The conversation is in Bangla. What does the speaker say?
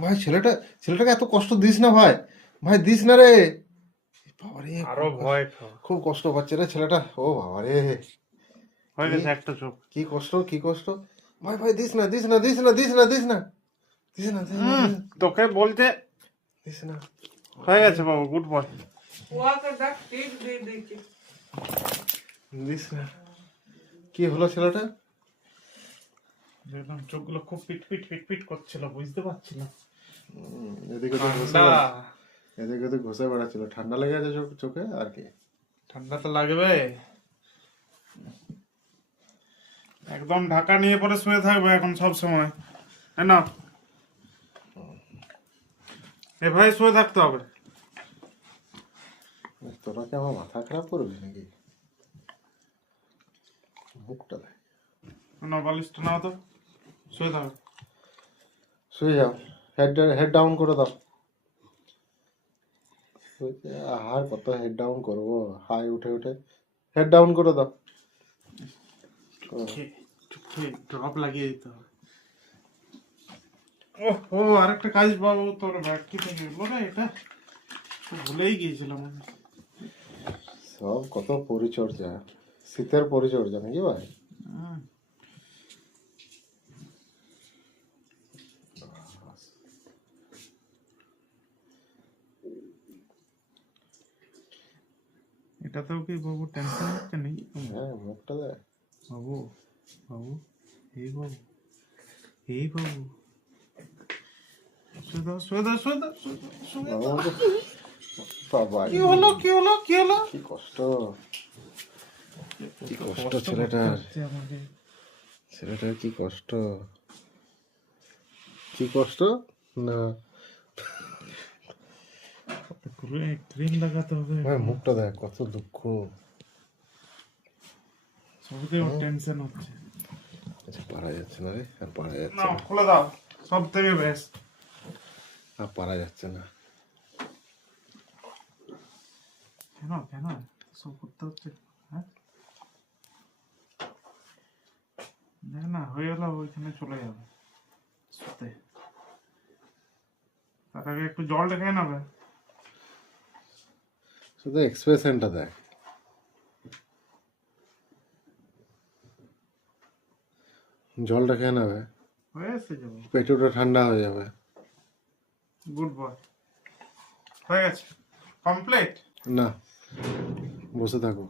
ভাই ছেলেটাকে এত কষ্ট দিস না ভাই, ভাই দিস না রে। বাবারে আরো ভয় খাও। খুব কষ্ট পাচ্ছে রে ছেলেটা। ও বাবারে হয়ে গেছে একটা চোখ। কি কষ্ট কি কষ্ট। ভাই ভাই দিস না দিস না দিস না দিস না দিস না দিস না দিস না তোকে বলতে দিস না। হয়ে গেছে বাবু, গুড বয়। দিস না। কি হলো ছেলেটা? দেখলাম চোখগুলো খুব পিট পিট পিট পিট করছিল, বুঝতে পারছিলাম। এদিকে তো ঘষে ঠান্ডা, এদিকে তো ঘষে বেড়াচ্ছিল, ঠান্ডা লেগে আছে চোখে আর কি। ঠান্ডা তো লাগবে। একদম ঢাকা নিয়ে পরে শুয়ে থাকবে এখন সব সময়, তাই না? এভাবে শুয়ে থাকতে হবে। তোরা কি আমার মাথা খারাপ করবি নাকি? মুখটা দেখ। না, বালিশটা নাও তো, শুয়ে থাকবে। শুয়ে যাও, হেড ডাউন করে দাও। আর কত হেড ডাউন করবো, হাই উঠে উঠে হেড ডাউন করে দাও। চোখে ড্রপ লাগিয়ে দিতে হবে। ও আরেকটা কাজ বাবু, তোর ব্যাগ কি থেকে এলো রে? এটা তো ভুলেই গিয়েছিলাম আমি। সব কত পরিচর্যা, শীতের পরিচর্যা নাকি ভাই? এটাতেও কি বাবু টেনশন হচ্ছে নাকি? হ্যাঁ মুখটা দেখ। বাবু, বাবু, এই বাবু, এই বাবু, শুয়ে দাও শুয়ে দাও শুয়ে দাও শুয়ে দাও। বাবা কি হলো কি হলো কি হলো? কি কষ্ট, কি কষ্ট ছেলেটার, আমাকে ছেলেটার কি কষ্ট, কি কষ্ট না। ক্রিম লাগাতে হবে। ভাই মুখটা দেখ কত দুঃখ। সবতে ওর টেনশন হচ্ছে। আচ্ছা পারা যাচ্ছে না রে, আর পারা যাচ্ছে না, না, খুলে দাও, সব থেকে বেস্ট। আর পারা যাচ্ছে না। কেন কেন সব করতে হচ্ছে? হ্যাঁ, দেখ না হয়ে গেল, ওইখানে চলে যাবে শুতে। তার আগে একটু জল রেখে নেবে। শুধু এক্সপ্রেশনটা দেখ, জলটা খেয়ে নেবে, হয়ে এসে যাবো। পেটুটা ঠান্ডা হয়ে যাবে। গুড বয়, হয়ে গেছে, কমপ্লিট। না বসে থাকো।